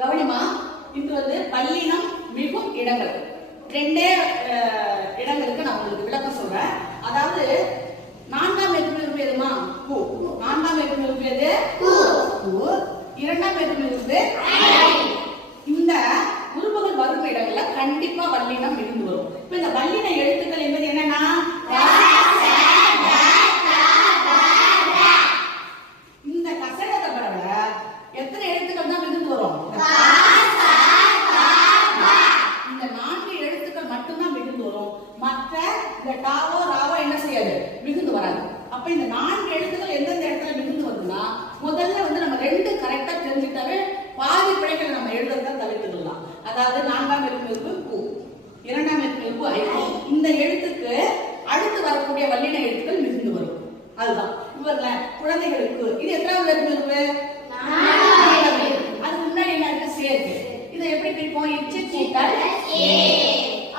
கவனிமா இது வந்து பல்லினம் மிகும் இடங்கள். ரெண்டே இடங்களுக்கு நான் உங்களுக்கு விளக்கம் சொல்றேன். அதாவது நான்காம் வேற்றுமை உறுப்பு எதுமா பூ. நான்காம் வேற்றுமை உறுப்பு எது? பூ. இரண்டாம் வேற்றுமை உறுப்பு இந்த உறுப்புகள் வரும் இடங்கள்ல கண்டிப்பா வல்லினம் இருந்து வரும். இப்ப இந்த வல்லின எழுத்துக்கள் என்பது என்னன்னா இந்த கசடத்தை பரவ எத்தனை எழுத்துக்கள் தான் மிகுந்து வரும் இந்த நான்கு எழுத்துக்கள் மட்டும்தான் மிகுந்து வரும் மற்ற இந்த டாவோ ராவோ என்ன செய்யாது? மிகுந்து வராது. அப்ப இந்த நான்கு எழுத்துக்கள் எந்தெந்த இடத்துல மிகுந்து வருதுன்னா முதல்ல வந்து நம்ம ரெண்டு கரெக்டா தெரிஞ்சுட்டாவே பாதி பிழைகளை நம்ம எழுதுறதா தவிர்த்துக்கலாம். அதாவது நான்காம் எழுத்து பூ இரண்டாம் எழுத்து ஐ. இந்த எழுத்துக்கு அடுத்து வரக்கூடிய வல்லின எழுத்துக்கள் மிகுந்து வரும். அதுதான். இவர்ல குழந்தைகளுக்கு இது எத்தனாவது எழுத்து இருக்கு அது முன்னாடி என்ன இருக்கு சேர்த்து இதை எப்படி பிரிப்போம் இச்சு கூட்டல்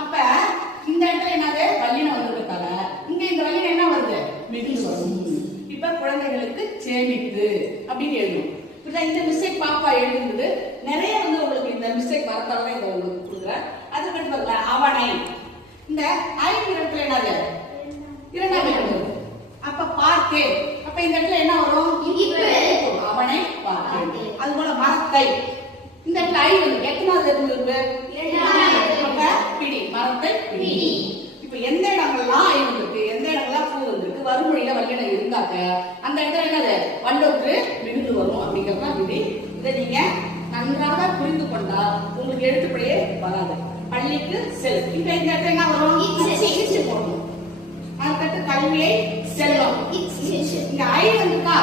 அப்ப இந்த இடத்துல என்னது வல்லினம் வந்திருக்கதால இங்க இந்த வல்லினம் என்ன வருது மிகுந்து வரும் இப்ப குழந்தைகளுக்கு சேமிப்பு அப்படின்னு எழுதணும் இந்த மிஸ்டேக் பாப்பா எழுதுனது நிறைய வந்து உங்களுக்கு இந்த மிஸ்டேக் வரத்தால இதை உங்களுக்கு கொடுக்குறேன் அதுக்கடுத்து பாருங்க அவனை இந்த ஐ இடத்துல என்னது இடம் வருது. அப்ப பார்த்தேன் அப்ப இந்த இடத்துல என்ன வரும்? அவனை பார்த்தேன் அது போல மரத்தை. இந்த இடத்துல ஐ வந்து எத்தனாவது இருக்கு? அப்ப பிடி. மரத்தை பிடி. இப்ப எந்த இடங்கள்லாம் ஐ வந்திருக்கு எந்த இடங்கள்லாம் பூ வந்திருக்கு? வறுமொழியில வல்லினம் இருந்தாக்க அந்த இடத்துல என்னது வண்டோற்று மிகுந்து வரும் அப்படிங்கிறது தான் விதி இதை நீங்க நன்றாக புரிந்து கொண்டால் உங்களுக்கு எழுத்துப்படியே வராது. பள்ளிக்கு செல் இப்ப இந்த இடத்துல என்ன வரும்? இச்சு. போடணும். அதுக்கடுத்து கல்வியை செல்வம் இங்க ஐ வந்துக்கா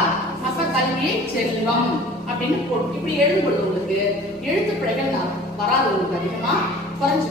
அப்ப கல்வியை செல்வம் அப்படின்னு போடும் இப்படி எழுதும் பொழுது உங்களுக்கு எழுத்து பிழைகள் நான் வராது உங்களுக்கு அதிகமா. குறைஞ்சு